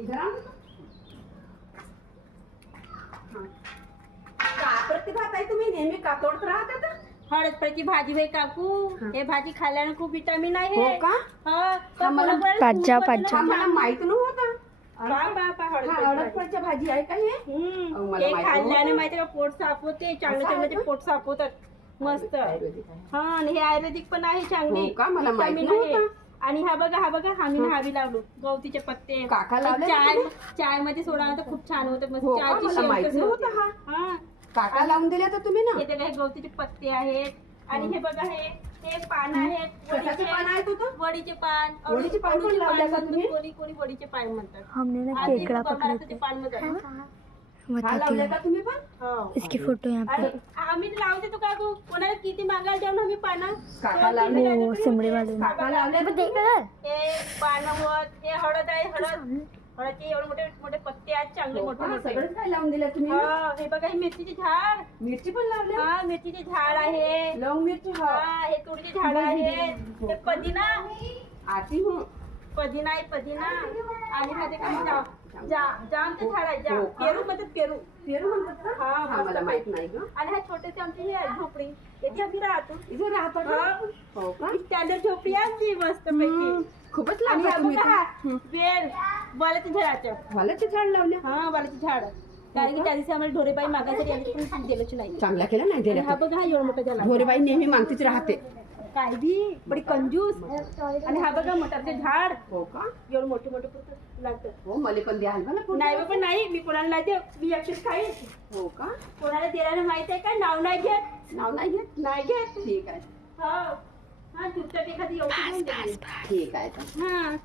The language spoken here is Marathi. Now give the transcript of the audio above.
इधर आ. का प्रतिभा ताई तुम्ही नेहमी का तोडत राहता? हळदपळची भाजी होय काकू. हे भाजी खाल्ल्याने खूप विटामिन आहे. हो का? हा मला पाज्जा हा मला माहित नव्हतं. हळदपळची हळदची भाजी आहे का हे? अहो, मला हे माहित खाल्ल्याने नव्हतं. माहिती का पोट साफ होते. चांगले असं आहे चांगले का? पोट साफ होतात मस्त. आयुर्वेदिक आहे. हा आणि हे आयुर्वेदिक पण आहे चांगली. हो का? मला माहित Vitamin आहे. नव्हतं. आणि हा बघा आम्ही हवी लावलो गवतीचे पत्ते. काका लावले चाय का चाय मध्ये सोडा तर खूप छान होतं मस्त. हो का? चहाची मला शेव माहित कशी नव्हतं होते. हा. हा काका लावून दिले तर तुम्ही ना. हे ते काही गवतीचे पत्ते आहेत. आणि हे बघा हे पान आहेत. कशाचे पान आहेत होतं? वडीचे पान. वडीचे पान पण लावले का तुम्ही? कोणी वडीचे पान म्हणतात. हमने ना आधी केकड़ा पकड़ा बघा, ते पान म्हणतात. हा बताती लावले हूँ. का तुम्ही पण? हो. इसकी फोटो यहाँ पे. आणि आम्ही लावते तो काकू कोणाला किती मागायला जाऊन आम्ही पानं. काका लावले. वो सिमड़ी वाले. काका लावले तर हे पानं होत. हे हळद आहे हळदचे एवढे मोठे मोठे पत्ते आहेत चांगले मोठे हा, मोठे. सगळंच काय लावून दिलं तुम्ही? हा, हे बघा हे मेथीचे झाड. मिरची पण लावली. हा मेथीचे झाड आहे. लवंग मिरची हा. हा हे तुळीचे झाड आहे. हे पुदिना आती हूँ. पुदिना आहे पुदिना. आणि हा ते काय जामचे झाड आहे हो जाम. का? पेरू म्हणतात पेरू. पेरू म्हणतात का? हा, हा मला माहित नाही ग. आणि हा छोटेसे आमची हे आहे झोपडी. याची आम्ही राहतो. इथे राहता का? हा. हो का? स्टँडर्ड झोपडी आहे आमची मस्त पैकी. खूपच आणि लावता हा तुम्ही बघा तर. हा बेल बालाची झाडाच्या. वालाचे झाड लावले. हा बालाची झाड. कारण की त्या दिवशी आम्हाला ढोरेबाई मागायसाठी आली पण दिलंच नाही. चांगला केला नाही आणि हा दिला. बघा हा एवढा मोठा झाला. ढोरेबाई नेहमी मागतीच राहते. काय बी बडी कंजूस. आणि हा बघा मटारचे झाड हो का? एवढं मोठे मोठे पुरतं लागतं. हो मला पण द्याल मला पण. नाही पण नाही मी कोणाला नाही ते मी एकटीच खाईन. हो का? कोणाला द्यायला माहित आहे का नाव नाही घेत. नाव नाही घेत. नाही घेत. ठीक आहे. हो हा चुपचाप एखादी एवढी ठीक आहे. हा